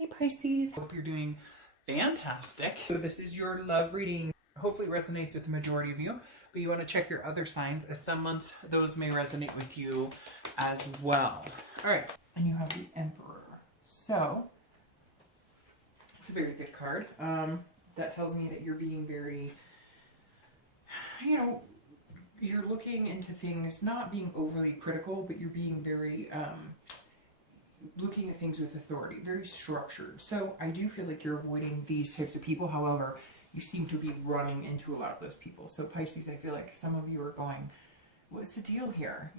Hey Pisces, hope you're doing fantastic. So this is your love reading. Hopefully it resonates with the majority of you, but you want to check your other signs as some months those may resonate with you as well. All right, and you have the Emperor. So it's a very good card. That tells me that you're being very, you're looking into things, not being overly critical, but you're being very looking at things with authority, very structured. So I do feel like you're avoiding these types of people. However, you seem to be running into a lot of those people. So Pisces, I feel like some of you are going, what's the deal here?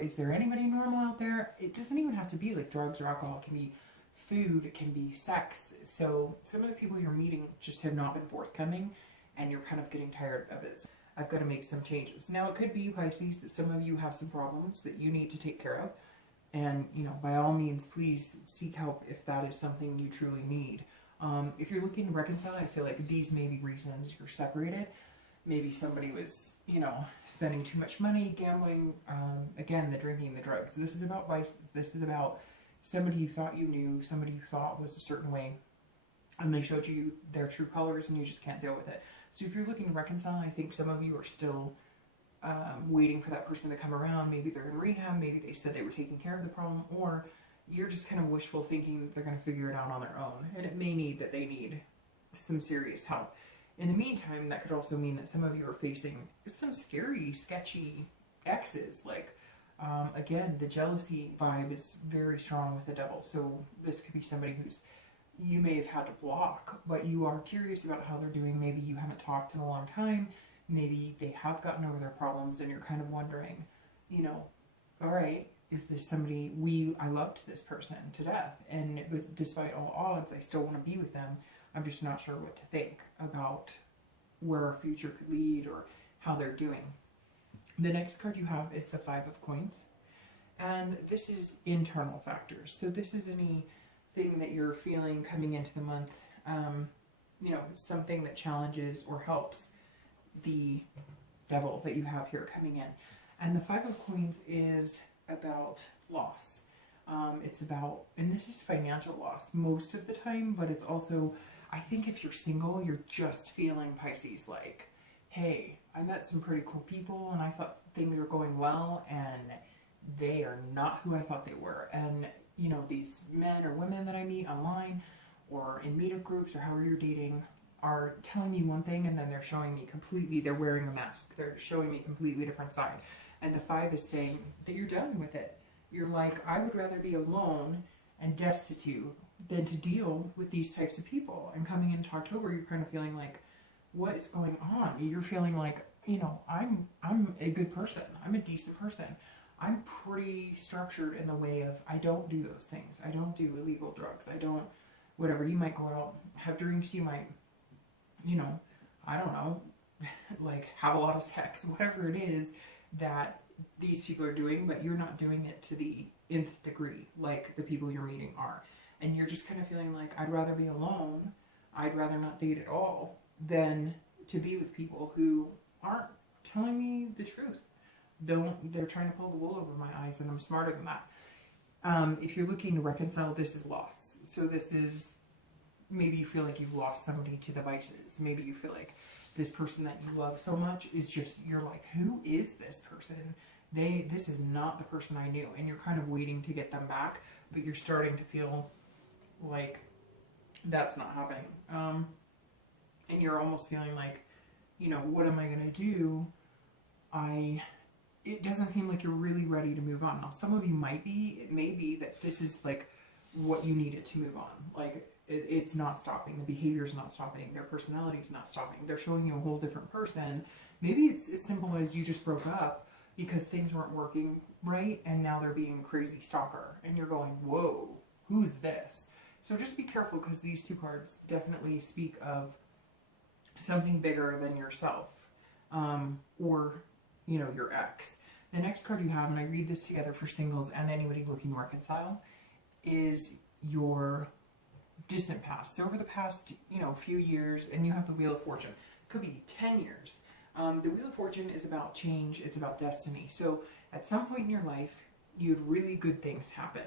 Is there anybody normal out there? It doesn't even have to be like drugs or alcohol. It can be food, it can be sex. So some of the people you're meeting just have not been forthcoming and you're kind of getting tired of it. So I've got to make some changes. Now it could be, Pisces, that some of you have some problems that you need to take care of. And, by all means, please seek help if that is something you truly need. If you're looking to reconcile, I feel like these may be reasons you're separated. Maybe somebody was, spending too much money, gambling, again, the drinking, the drugs. This is about vice. This is about somebody you thought you knew, somebody you thought was a certain way, and they showed you their true colors and you just can't deal with it. So if you're looking to reconcile, I think some of you are still waiting for that person to come around. Maybe they're in rehab, maybe they said they were taking care of the problem, or you're just kind of wishful thinking that they're going to figure it out on their own, and it may need that they need some serious help. In the meantime, that could also mean that some of you are facing some scary, sketchy exes. Again, the jealousy vibe is very strong with the devil, so this could be somebody who's you may have had to block, but you are curious about how they're doing. Maybe you haven't talked in a long time. Maybe they have gotten over their problems and you're kind of wondering, all right, is this somebody I loved this person to death, and despite all odds, I still want to be with them. I'm just not sure what to think about where our future could lead or how they're doing. The next card you have is the Five of Coins, and this is internal factors. So this is anything that you're feeling coming into the month, something that challenges or helps the devil that you have here coming in. And the Five of Coins is about loss. It's about, and this is financial loss most of the time, but it's also, I think if you're single, you're just feeling, Pisces, like, hey, I met some pretty cool people and I thought things were going well and they are not who I thought they were. And, these men or women that I meet online or in meetup groups or however you're dating are telling me one thing and then they're showing me they're wearing a mask. They're showing me a completely different side. And the Five is saying that you're done with it. You're like, I would rather be alone and destitute than to deal with these types of people. And coming into October, you're kind of feeling like, what is going on? You're feeling like, I'm a good person. I'm a decent person. I'm pretty structured in the way of, I don't do those things. I don't do illegal drugs. I don't, whatever. You might go out, have drinks. You might, I don't know, like have a lot of sex, whatever it is that these people are doing, but you're not doing it to the nth degree like the people you're meeting are. And you're just kind of feeling like, I'd rather be alone, I'd rather not date at all than to be with people who aren't telling me the truth. They're trying to pull the wool over my eyes, and I'm smarter than that. If you're looking to reconcile, this is loss. So this is, maybe you feel like you've lost somebody to the vices. Maybe you feel like this person that you love so much is just, you're like, who is this person? This is not the person I knew. And you're kind of waiting to get them back, but you're starting to feel like that's not happening. And you're almost feeling like, what am I going to do? It doesn't seem like you're really ready to move on. Now, some of you might be. It may be that this is like what you needed to move on. Like, it's not stopping. The behavior's not stopping. Their personality's not stopping. They're showing you a whole different person. Maybe it's as simple as you just broke up because things weren't working right, and now they're being a crazy stalker. And you're going, whoa, who's this? So just be careful, because these two cards definitely speak of something bigger than yourself, or your ex. The next card you have, and I read this together for singles and anybody looking to reconcile, is your distant past. So over the past, few years, and you have the Wheel of Fortune. It could be 10 years. The Wheel of Fortune is about change. It's about destiny. So at some point in your life, you had really good things happen,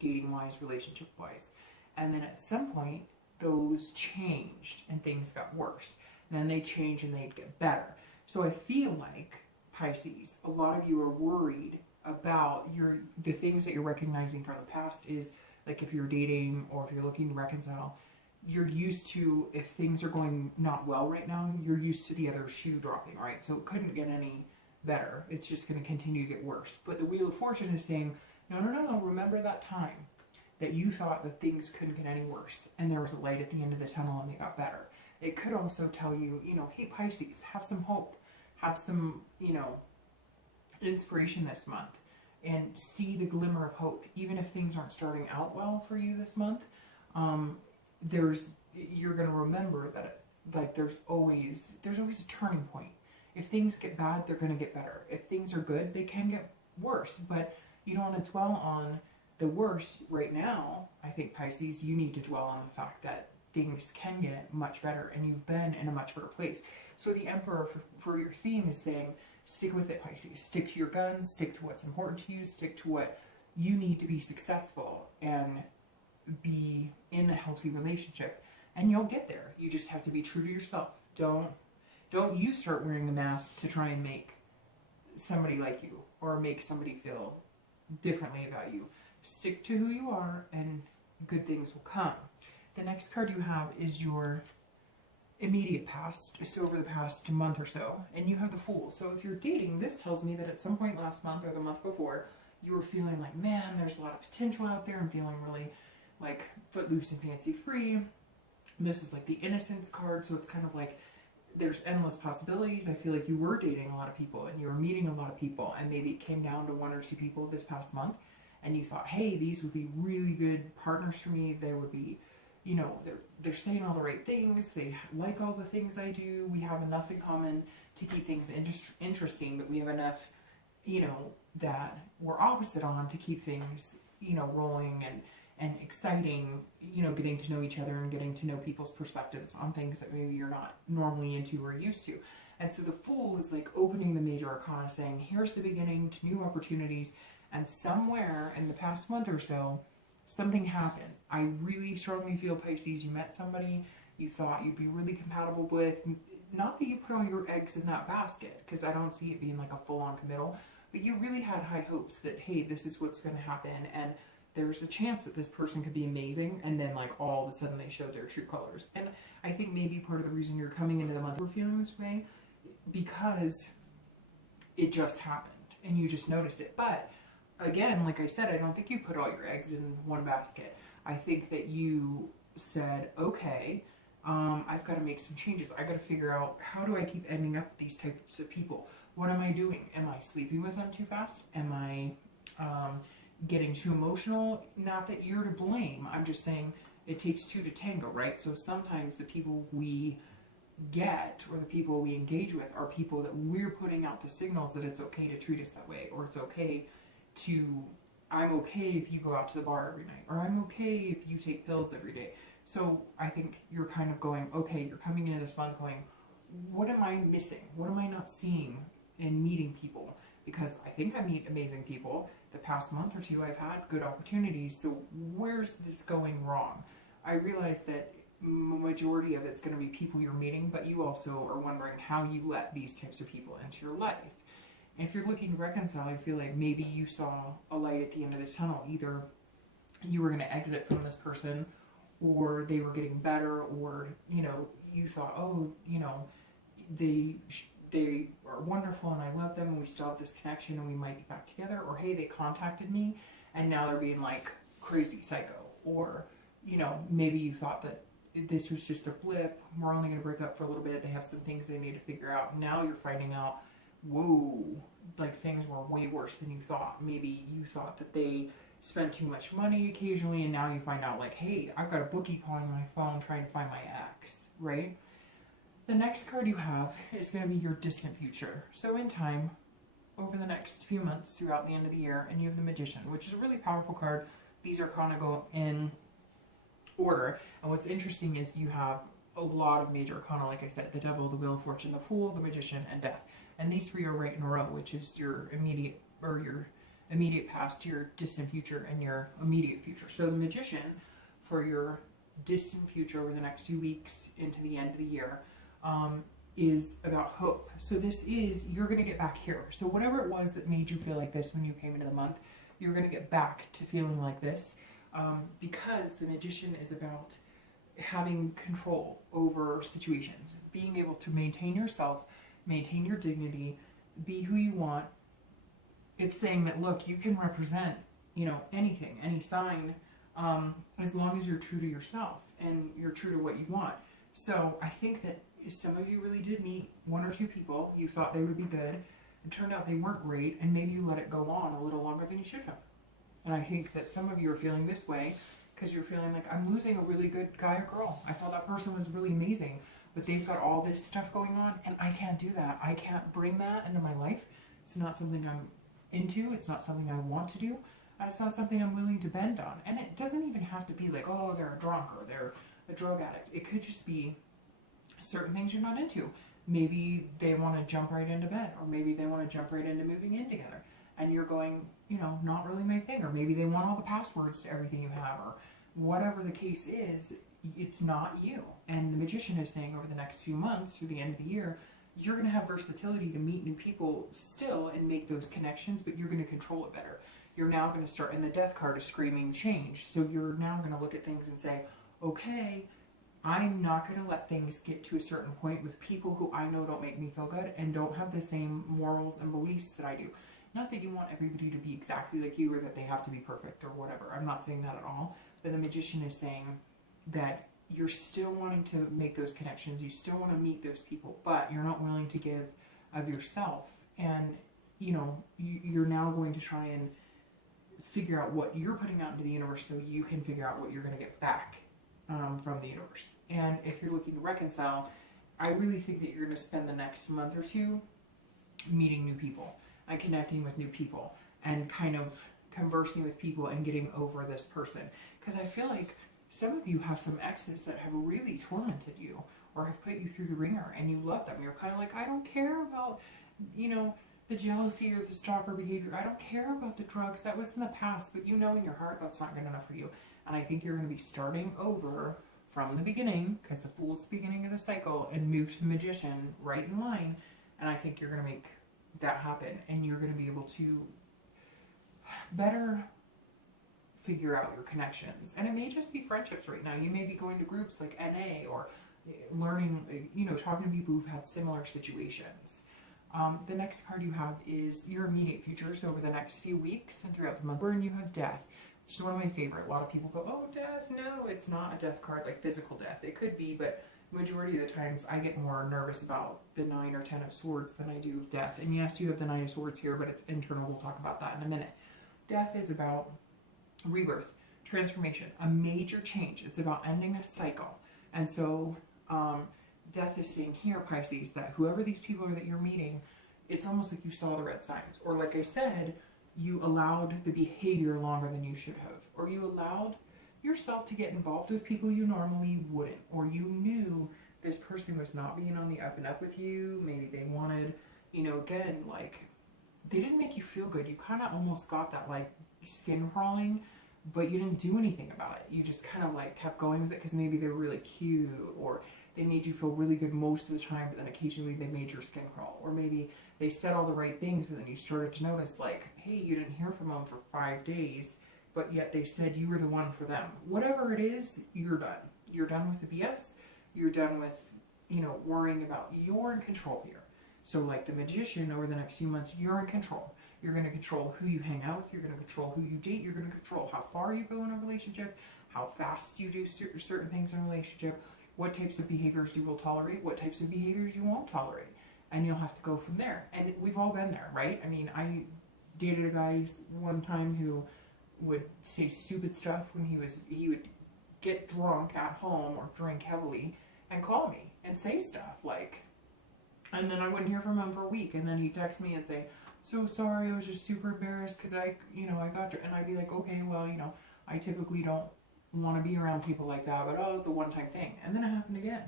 dating-wise, relationship-wise. And then at some point, those changed and things got worse. And then they changed and they'd get better. So I feel like, Pisces, a lot of you are worried about the things that you're recognizing from the past is, like if you're dating or if you're looking to reconcile, you're used to, if things are going not well right now, you're used to the other shoe dropping, right? So it couldn't get any better. It's just going to continue to get worse. But the Wheel of Fortune is saying, no, remember that time that you thought that things couldn't get any worse and there was a light at the end of the tunnel and they got better. It could also tell you, hey Pisces, have some hope, have some, inspiration this month, and see the glimmer of hope. Even if things aren't starting out well for you this month, you're going to remember that there's always a turning point. If things get bad, they're going to get better. If things are good, they can get worse. But you don't want to dwell on the worst right now. I think, Pisces, you need to dwell on the fact that things can get much better and you've been in a much better place. So the Emperor for your theme is saying, stick with it, Pisces. Stick to your guns, stick to what's important to you, stick to what you need to be successful and be in a healthy relationship, and you'll get there. You just have to be true to yourself. Don't you start wearing a mask to try and make somebody like you or make somebody feel differently about you. Stick to who you are and good things will come. The next card you have is your immediate past, just over the past month or so, and you have the Fool. So if you're dating, this tells me that at some point last month or the month before, you were feeling like, man, there's a lot of potential out there. I'm feeling really like footloose and fancy free. This is like the Innocence card, so it's kind of like there's endless possibilities. I feel like you were dating a lot of people and you were meeting a lot of people, and maybe it came down to one or two people this past month and you thought, hey, these would be really good partners for me. They would be, they're saying all the right things. They like all the things I do. We have enough in common to keep things interesting, but we have enough, that we're opposite on to keep things, rolling and exciting, getting to know each other and getting to know people's perspectives on things that maybe you're not normally into or used to. And so the Fool is like opening the major arcana, saying, here's the beginning to new opportunities. And somewhere in the past month or so, something happened. I really strongly feel, Pisces, you met somebody you thought you'd be really compatible with. Not that you put all your eggs in that basket, because I don't see it being like a full-on committal, but you really had high hopes that, hey, this is what's going to happen, and there's a chance that this person could be amazing, and then like all of a sudden they showed their true colors. And I think maybe part of the reason you're coming into the month we're feeling this way, because it just happened, and you just noticed it. But again, like I said, I don't think you put all your eggs in one basket. I think that you said, okay, I've got to make some changes. I got to figure out, how do I keep ending up with these types of people? What am I doing? Am I sleeping with them too fast? Am I getting too emotional? Not that you're to blame. I'm just saying it takes two to tango, right? So sometimes the people we get or the people we engage with are people that we're putting out the signals that it's okay to treat us that way, or it's okay to, I'm okay if you go out to the bar every night, or I'm okay if you take pills every day. So I think you're kind of going, okay, you're coming into this month going, what am I missing? What am I not seeing in meeting people? Because I think I meet amazing people. The past month or two I've had good opportunities, so where's this going wrong? I realize that majority of it's going to be people you're meeting, but you also are wondering how you let these types of people into your life. And if you're looking to reconcile, I feel like maybe you saw a light at the end of this tunnel. Either you were going to exit from this person, or they were getting better, or, you thought, oh, they are wonderful and I love them and we still have this connection and we might be back together. Or, hey, they contacted me and now they're being like crazy psycho. Or, maybe you thought that this was just a blip. We're only going to break up for a little bit. They have some things they need to figure out. Now you're finding out, whoa, like things were way worse than you thought. Maybe you thought that they spent too much money occasionally, and now you find out like, hey, I've got a bookie calling my phone trying to find my ex, right? The next card you have is going to be your distant future. So in time, over the next few months throughout the end of the year, and you have the Magician, which is a really powerful card. These are kind of go in order, and what's interesting is you have a lot of major arcana, like I said, the Devil, the Wheel of Fortune, the Fool, the Magician, and Death. And these three are right in a row, which is your immediate past, your distant future, and your immediate future. So the Magician for your distant future over the next few weeks into the end of the year is about hope. So this is, you're going to get back here. So whatever it was that made you feel like this when you came into the month, you're going to get back to feeling like this, because the Magician is about having control over situations, being able to maintain yourself, maintain your dignity, be who you want. It's saying that, look, you can represent, you know, anything, any sign, as long as you're true to yourself and you're true to what you want. So I think that some of you really did meet one or two people. You thought they would be good. It turned out they weren't great, and maybe you let it go on a little longer than you should have. And I think that some of you are feeling this way because you're feeling like, I'm losing a really good guy or girl. I thought that person was really amazing, but they've got all this stuff going on, and I can't do that. I can't bring that into my life. It's not something I'm into. It's not something I want to do. And it's not something I'm willing to bend on. And it doesn't even have to be like, oh, they're a drunk or they're a drug addict. It could just be certain things you're not into. Maybe they want to jump right into bed, or maybe they want to jump right into moving in together. And you're going, you know, not really my thing. Or maybe they want all the passwords to everything you have, or whatever the case is, it's not you. And the Magician is saying over the next few months, through the end of the year, you're going to have versatility to meet new people still and make those connections, but you're going to control it better. You're now going to start, and the Death card is screaming change. So you're now going to look at things and say, okay, I'm not going to let things get to a certain point with people who I know don't make me feel good and don't have the same morals and beliefs that I do. Not that you want everybody to be exactly like you or that they have to be perfect or whatever. I'm not saying that at all. But the Magician is saying that you're still wanting to make those connections. You still want to meet those people, but you're not willing to give of yourself. And, you know, you're now going to try and figure out what you're putting out into the universe so you can figure out what you're going to get back from the universe. And if you're looking to reconcile, I really think that you're going to spend the next month or two meeting new people and connecting with new people and kind of conversing with people and getting over this person. Because I feel like some of you have some exes that have really tormented you or have put you through the ringer, and you love them. You're kind of like, I don't care about, you know, the jealousy or the stalker behavior. I don't care about the drugs. That was in the past, but you know in your heart that's not good enough for you. And I think you're going to be starting over from the beginning, because the Fool's the beginning of the cycle, and move to the Magician right in line. And I think you're going to make that happen, and you're going to be able to better figure out your connections. And it may just be friendships right now. You may be going to groups like NA or learning, you know, talking to people who've had similar situations. The next card you have is your immediate future, so over the next few weeks and throughout the month. And you have Death, which is one of my favorite. A lot of people go, oh, death. No, it's not a death card like physical death. It could be, but majority of the times I get more nervous about the 9 or 10 of Swords than I do of death. And yes, you have the 9 of Swords here, but it's internal. We'll talk about that in a minute. Death is about rebirth, transformation, a major change. It's about ending a cycle. And so Death is saying here, Pisces, that whoever these people are that you're meeting, it's almost like you saw the red signs. Or like I said, you allowed the behavior longer than you should have. Or you allowed yourself to get involved with people you normally wouldn't. Or you knew this person was not being on the up and up with you. Maybe they wanted, you know, again, like, they didn't make you feel good. You kind of almost got that, like, skin crawling, but you didn't do anything about it. You just kind of, like, kept going with it because maybe they were really cute, or they made you feel really good most of the time, but then occasionally they made your skin crawl. Or maybe they said all the right things, but then you started to notice, like, hey, you didn't hear from them for 5 days, but yet they said you were the one for them. Whatever it is, you're done. You're done with the BS. You're done with, you know, worrying about, you're in control here. So like the Magician, over the next few months, you're in control. You're going to control who you hang out with. You're going to control who you date. You're going to control how far you go in a relationship, how fast you do certain things in a relationship, what types of behaviors you will tolerate, what types of behaviors you won't tolerate. And you'll have to go from there. And we've all been there, right? I mean, I dated a guy one time who would say stupid stuff when he would get drunk at home or drink heavily and call me and say stuff like, and then I wouldn't hear from him for a week, and then he'd text me and say, so sorry, I was just super embarrassed because I got drunk. And I'd be like, okay, well, I typically don't want to be around people like that, but oh, it's a one-time thing. And then it happened again,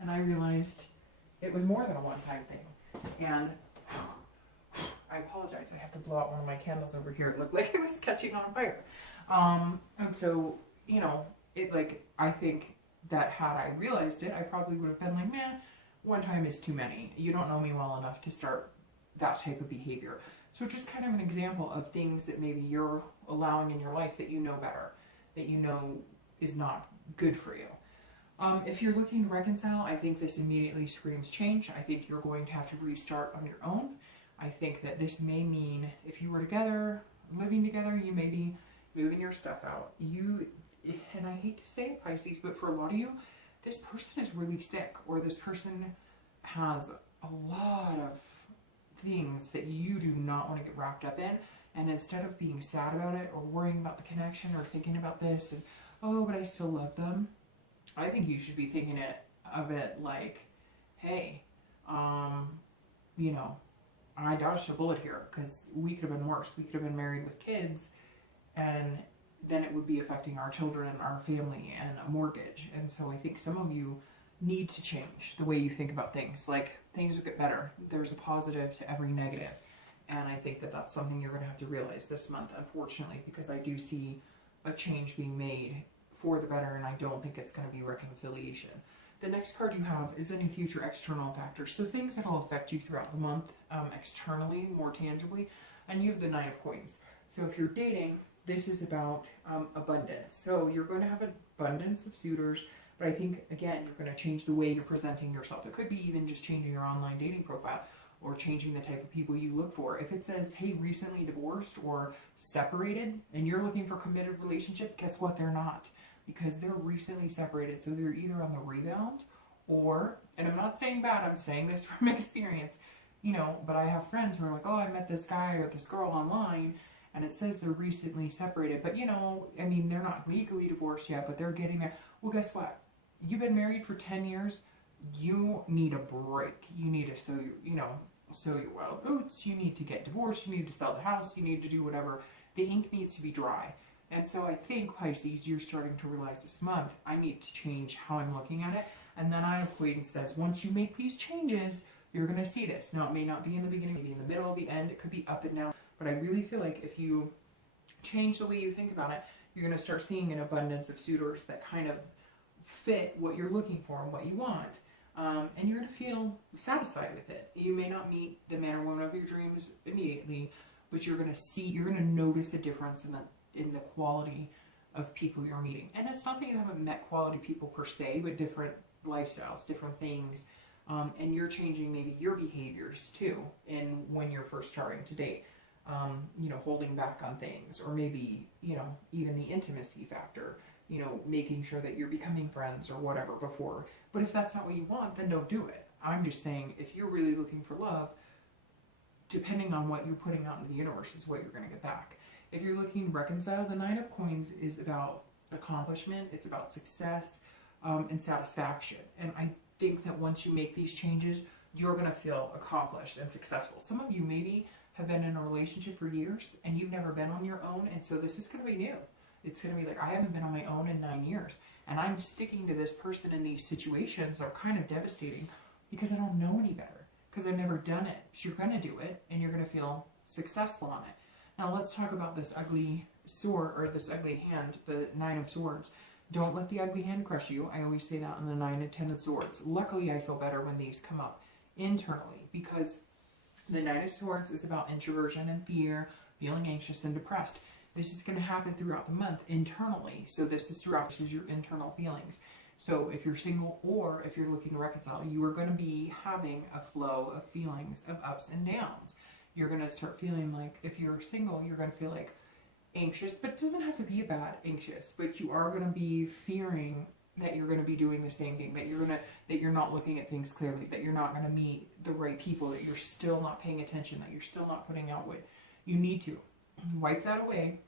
and I realized it was more than a one-time thing. And I apologize, I have to blow out one of my candles over here. It looked like it was catching on fire. And so, it, like, I think that had I realized it, I probably would have been like, nah, one time is too many. You don't know me well enough to start that type of behavior. So just kind of an example of things that maybe you're allowing in your life that you know better, that you know is not good for you. If you're looking to reconcile, I think this immediately screams change. I think you're going to have to restart on your own. I think that this may mean if you were together, living together, you may be moving your stuff out. And I hate to say it, Pisces, but for a lot of you, this person is really sick, or this person has a lot of things that you do not want to get wrapped up in. And instead of being sad about it, or worrying about the connection, or thinking about this, and, oh, but I still love them, I think you should be thinking of it like, hey, you know, I dodged a bullet here, because we could have been worse. We could have been married with kids, and then it would be affecting our children, our family, and a mortgage. And so I think some of you need to change the way you think about things. Like, things will get better. There's a positive to every negative. And I think that that's something you're going to have to realize this month, unfortunately, because I do see a change being made for the better, and I don't think it's going to be reconciliation. The next card you have is any future external factors. So things that will affect you throughout the month, externally, more tangibly. And you have the Nine of Coins. So if you're dating, this is about abundance. So you're going to have abundance of suitors, but I think, again, you're going to change the way you're presenting yourself. It could be even just changing your online dating profile, or changing the type of people you look for. If it says, hey, recently divorced or separated, and you're looking for a committed relationship, guess what? They're not, because they're recently separated. So they're either on the rebound, or, and I'm not saying bad, I'm saying this from experience, you know, but I have friends who are like, oh, I met this guy or this girl online, and it says they're recently separated, but, you know, I mean, they're not legally divorced yet, but they're getting there. Well, guess what? You've been married for 10 years. You need a break. You need to sow your wild oats. You need to get divorced. You need to sell the house. You need to do whatever. The ink needs to be dry. And so I think, Pisces, you're starting to realize this month, I need to change how I'm looking at it. And then Nine of Coins says, once you make these changes, you're going to see this. Now, it may not be in the beginning, maybe in the middle, the end. It could be up and down. But I really feel like if you change the way you think about it, you're going to start seeing an abundance of suitors that kind of fit what you're looking for and what you want. And you're going to feel satisfied with it. You may not meet the man or woman of your dreams immediately, but you're going to notice a difference in the quality of people you're meeting. And it's not that you haven't met quality people per se, but different lifestyles, different things. And you're changing maybe your behaviors too, in when you're first starting to date. Holding back on things, or maybe, even the intimacy factor, making sure that you're becoming friends or whatever before. But if that's not what you want, then don't do it. I'm just saying, if you're really looking for love, depending on what you're putting out into the universe is what you're going to get back. If you're looking to reconcile, the Nine of Coins is about accomplishment. It's about success and satisfaction. And I think that once you make these changes, you're going to feel accomplished and successful. Some of you maybe have been in a relationship for years and you've never been on your own, and so this is going to be new. It's going to be like, I haven't been on my own in 9 years, and I'm sticking to this person in these situations that are kind of devastating because I don't know any better, because I've never done it. So you're going to do it, and you're going to feel successful on it. Now let's talk about this ugly sword, or this ugly hand, the Nine of Swords. Don't let the ugly hand crush you. I always say that on the 9 and 10 of Swords. Luckily, I feel better when these come up internally, because the Nine of Swords is about introversion and fear, feeling anxious and depressed. This is going to happen throughout the month internally. So this is your internal feelings. So if you're single, or if you're looking to reconcile, you are going to be having a flow of feelings of ups and downs. You're going to start feeling like, if you're single, you're going to feel like anxious, but it doesn't have to be about anxious, but you are going to be fearing that you're going to be doing the same thing, that you're not looking at things clearly, that you're not going to meet the right people, that you're still not paying attention, that you're still not putting out what you need to. Wipe that away,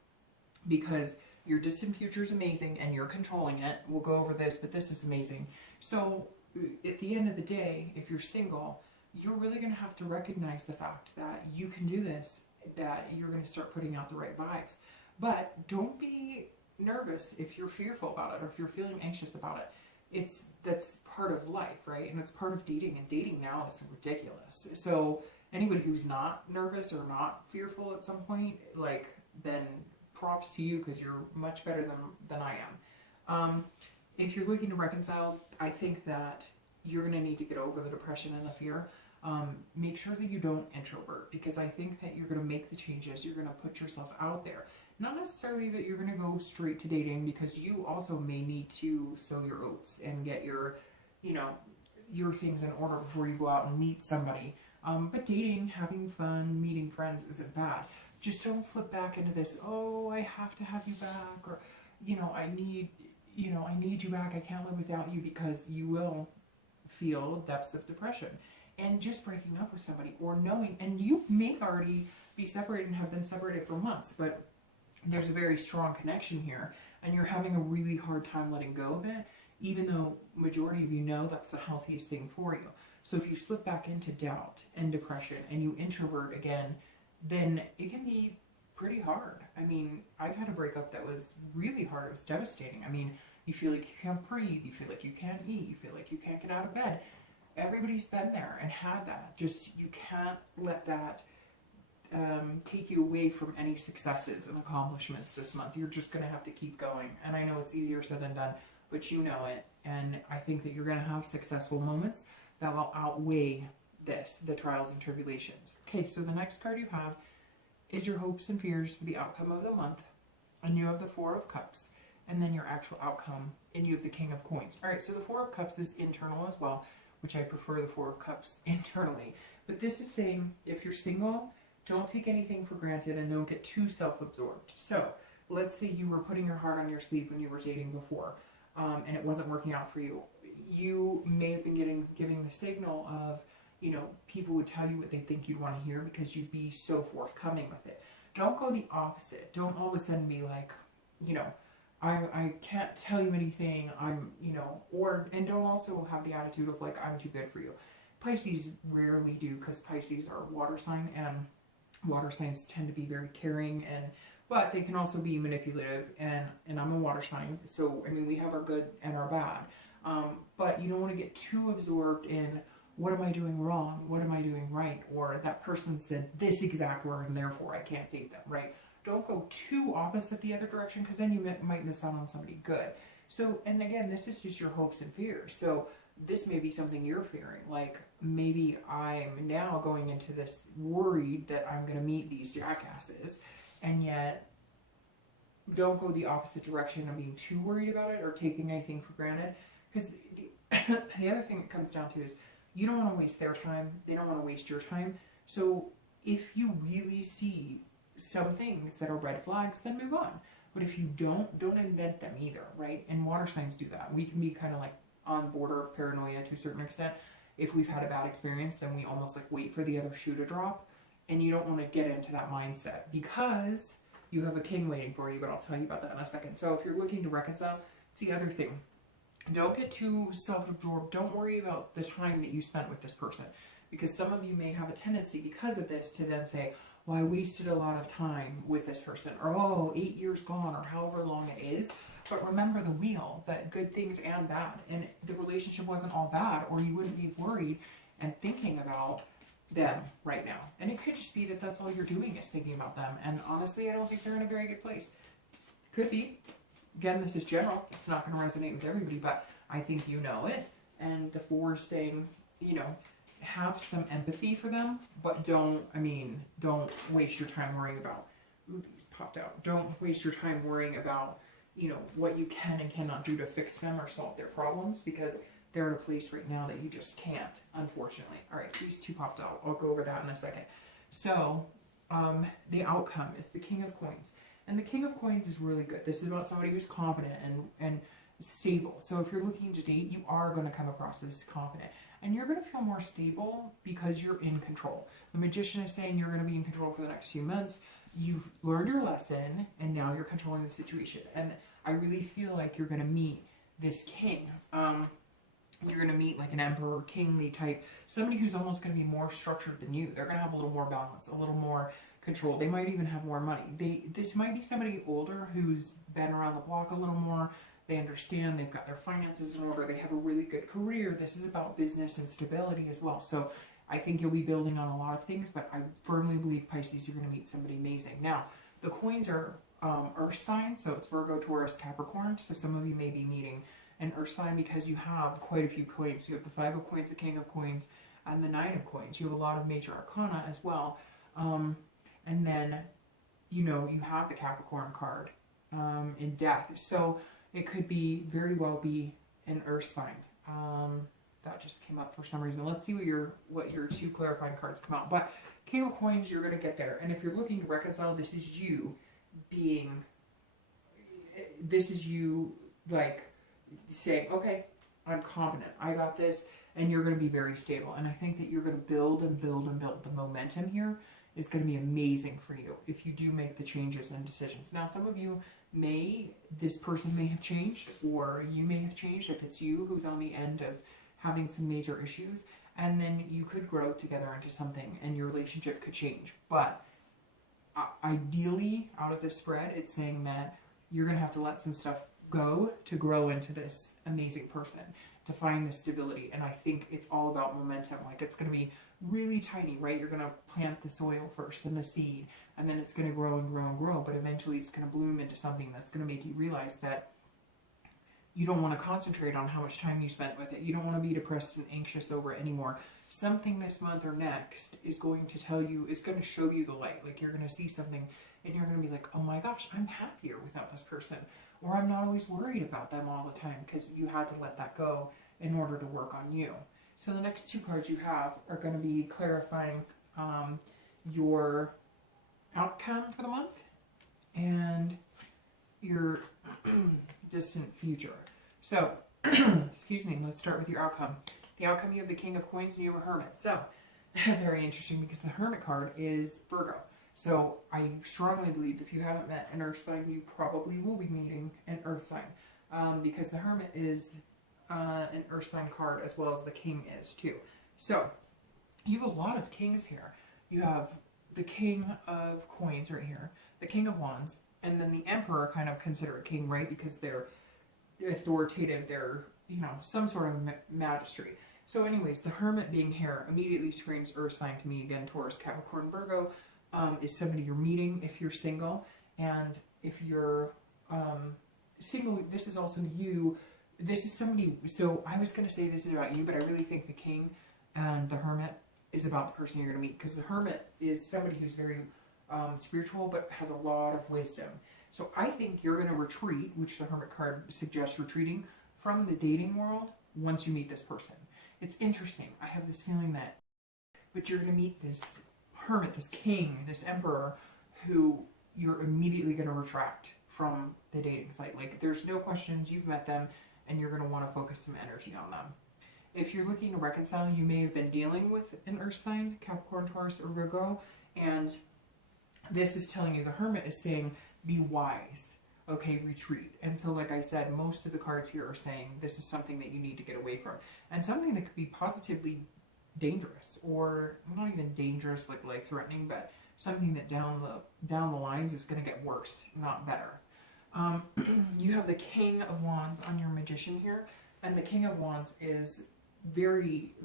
because your distant future is amazing and you're controlling it. We'll go over this, but this is amazing. So at the end of the day, if you're single, you're really going to have to recognize the fact that you can do this, that you're going to start putting out the right vibes. But don't be nervous if you're fearful about it, or if you're feeling anxious about it. That's part of life, right? And it's part of dating, and dating now is ridiculous. So anybody who's not nervous or not fearful at some point, then props to you, because you're much better than I If you're looking to reconcile, I think that you're going to need to get over the depression and the fear. Make sure that you don't introvert, because I think that you're going to make the changes. You're going to put yourself out there. Not necessarily that you're going to go straight to dating, because you also may need to sow your oats and get your, you know, your things in order before you go out and meet somebody. But dating, having fun, meeting friends isn't bad. Just don't slip back into this, oh, I have to have you back, or, I need you back. I can't live without you, because you will feel depths of depression. And just breaking up with somebody, or knowing, and you may already be separated and have been separated for months, but there's a very strong connection here, and you're having a really hard time letting go of it, even though majority of you know that's the healthiest thing for you. So if you slip back into doubt and depression and you introvert again, then it can be pretty hard. I mean, I've had a breakup that was really hard. It was devastating. I mean, you feel like you can't breathe, you feel like you can't eat, you feel like you can't get out of bed. Everybody's been there and had that. Just, you can't let that take you away from any successes and accomplishments this month. You're just going to have to keep going. And I know it's easier said than done, but you know it. And I think that you're going to have successful moments that will outweigh the trials and tribulations. Okay, so the next card you have is your hopes and fears for the outcome of the month. And you have the Four of Cups, and then your actual outcome, and you have the King of Coins. All right, so the Four of Cups is internal as well, which I prefer the Four of Cups internally. But this is saying, if you're single, don't take anything for granted and don't get too self-absorbed. So let's say you were putting your heart on your sleeve when you were dating before, and it wasn't working out for you. You may have been giving the signal of, people would tell you what they think you'd want to hear, because you'd be so forthcoming with it. Don't go the opposite. Don't all of a sudden be like, I can't tell you anything, and don't also have the attitude of like, I'm too good for you. Pisces rarely do, because Pisces are a water sign, and water signs tend to be very caring, but they can also be manipulative, and I'm a water sign, so I mean, we have our good and our bad, but you don't want to get too absorbed in, what am I doing wrong, what am I doing right, or that person said this exact word and therefore I can't date them, right? Don't go too opposite the other direction, because then you might miss out on somebody good. So, and again, this is just your hopes and fears. So this may be something you're fearing. Like, maybe I'm now going into this worried that I'm going to meet these jackasses, and yet don't go the opposite direction of being too worried about it or taking anything for granted. Because the other thing it comes down to is, you don't want to waste their time. They don't want to waste your time. So if you really see some things that are red flags, then move on. But if you don't invent them either, right? And water signs do that. We can be kind of like on the border of paranoia to a certain extent. If we've had a bad experience, then we almost like wait for the other shoe to drop. And you don't want to get into that mindset, because you have a king waiting for you, but I'll tell you about that in a second. So if you're looking to reconcile, it's the other thing. Don't get too self-absorbed. Don't worry about the time that you spent with this person, because some of you may have a tendency because of this to then say, well, I wasted a lot of time with this person, or, oh, 8 years gone, or however long it is. But remember the wheel, that good things and bad, and the relationship wasn't all bad, or you wouldn't be worried and thinking about them right now. And it could just be that that's all you're doing is thinking about them. And honestly, I don't think they're in a very good place. Could be. Again, this is general. It's not going to resonate with everybody, but I think you know it. And the Four is saying, have some empathy for them, but don't waste your time worrying about, these popped out. Don't waste your time worrying about, what you can and cannot do to fix them or solve their problems, because they're at a place right now that you just can't, unfortunately. All right, these two popped out. I'll go over that in a second. So, the outcome is the King of Coins. And the King of Coins is really good. This is about somebody who's confident and stable. So if you're looking to date, you are going to come across as confident. And you're going to feel more stable because you're in control. The Magician is saying you're going to be in control for the next few months. You've learned your lesson, and now you're controlling the situation. And I really feel like you're going to meet this king. You're going to meet like an emperor, kingly type. Somebody who's almost going to be more structured than you. They're going to have a little more balance, a little more control. They might even have more money. This might be somebody older who's been around the block a little more. They understand, they've got their finances in order, they have a really good career. This is about business and stability as well. So I think you'll be building on a lot of things, but I firmly believe, Pisces, you're going to meet somebody amazing. Now, the coins are earth sign. So it's Virgo, Taurus, Capricorn. So some of you may be meeting an earth sign because you have quite a few coins. You have the 5 of coins, the King of coins, and the 9 of coins. You have a lot of major arcana as well. And then, you know, you have the Capricorn card in death. So it could be very well be an earth sign. That just came up for some reason. Let's see what your 2 clarifying cards come out. But King of coins, you're going to get there. And if you're looking to reconcile, this is you like saying, okay, I'm confident, I got this, and you're going to be very stable. And I think that you're going to build and build and build. The momentum here is going to be amazing for you if you do make the changes and decisions. Now, some of you this person may have changed, or you may have changed if it's you who's on the end of having some major issues, and then you could grow together into something and your relationship could change. But ideally, out of this spread, it's saying that you're going to have to let some stuff go to grow into this amazing person, to find this stability. And I think it's all about momentum. Like, it's going to be really tiny, right? You're going to plant the soil first and the seed, and then it's going to grow and grow and grow, but eventually it's going to bloom into something that's going to make you realize that you don't want to concentrate on how much time you spent with it. You don't want to be depressed and anxious over it anymore. Something this month or next is going to tell you, is going to show you the light. Like, you're going to see something and you're going to be like, oh my gosh, I'm happier without this person. Or I'm not always worried about them all the time, because you had to let that go in order to work on you. So the next 2 cards you have are going to be clarifying your outcome for the month and your distant future. So, excuse me, let's start with your outcome. The outcome, you have the King of coins and you have a Hermit. So, very interesting, because the Hermit card is Virgo. So I strongly believe if you haven't met an earth sign, you probably will be meeting an earth sign, because the Hermit is an earth sign card, as well as the King is too. So you have a lot of kings here. You have the King of coins right here, the King of wands, and then the Emperor, kind of considered king, right? Because they're authoritative, they're, you know, some sort of majesty. So anyways, the Hermit being here immediately screams earth sign to me. Again, Taurus, Capricorn, Virgo is somebody you're meeting if you're single. And if you're single, this is also you. This is somebody, so I was going to say this is about you, but I really think the King and the Hermit is about the person you're going to meet. Because the Hermit is somebody who's very spiritual, but has a lot of wisdom. So I think you're going to retreat, which the Hermit card suggests retreating from the dating world once you meet this person. It's interesting. I have this feeling that, but you're going to meet this Hermit, this King, this Emperor, who you're immediately going to retract from the dating site. Like, there's no questions, you've met them, and you're going to want to focus some energy on them. If you're looking to reconcile, you may have been dealing with an earth sign, Capricorn, Taurus, or Virgo, and this is telling you, the Hermit is saying, be wise, okay, retreat. And so, like I said, most of the cards here are saying this is something that you need to get away from, and something that could be positively dangerous, or not even dangerous, like life-threatening, but something that down the lines is going to get worse, not better. You have the King of Wands on your Magician here, and the King of Wands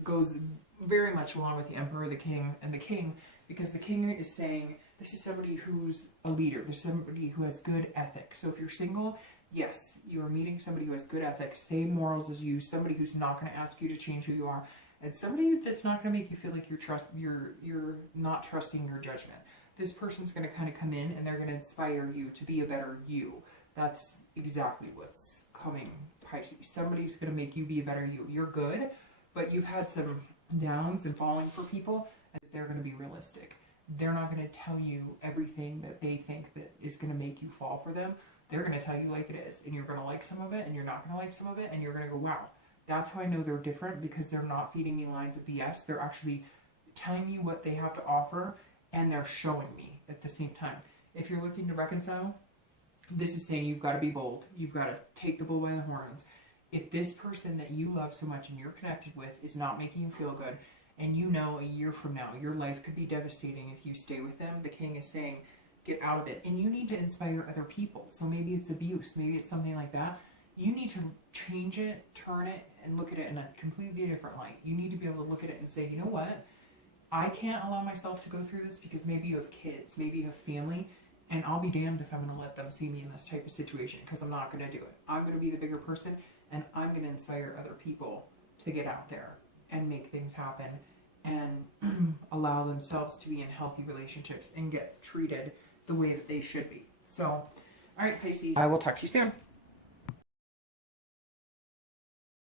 goes very much along with the Emperor, the King, and the King, because the King is saying this is somebody who's a leader. There's somebody who has good ethics. So if you're single, yes, you are meeting somebody who has good ethics, same morals as you, somebody who's not going to ask you to change who you are, and somebody that's not going to make you feel like you're not trusting your judgment. This person's going to kind of come in and they're going to inspire you to be a better you. That's exactly what's coming, Pisces. Somebody's going to make you be a better you. You're good, but you've had some downs and falling for people, and they're going to be realistic. They're not going to tell you everything that they think that is going to make you fall for them. They're going to tell you like it is, and you're going to like some of it, and you're not going to like some of it, and you're going to go, wow. That's how I know they're different, because they're not feeding me lines of BS. They're actually telling me what they have to offer, and they're showing me at the same time. If you're looking to reconcile, this is saying you've got to be bold. You've got to take the bull by the horns. If this person that you love so much and you're connected with is not making you feel good, and you know a year from now your life could be devastating if you stay with them, the King is saying get out of it. And you need to inspire other people. So maybe it's abuse, maybe it's something like that. You need to change it, turn it, and look at it in a completely different light. You need to be able to look at it and say, you know what? I can't allow myself to go through this, because maybe you have kids, maybe you have family, And I'll be damned if I'm going to let them see me in this type of situation, because I'm not going to do it. I'm going to be the bigger person, and I'm going to inspire other people to get out there and make things happen and allow themselves to be in healthy relationships and get treated the way that they should be. So, all right, Pisces, I will talk to you soon.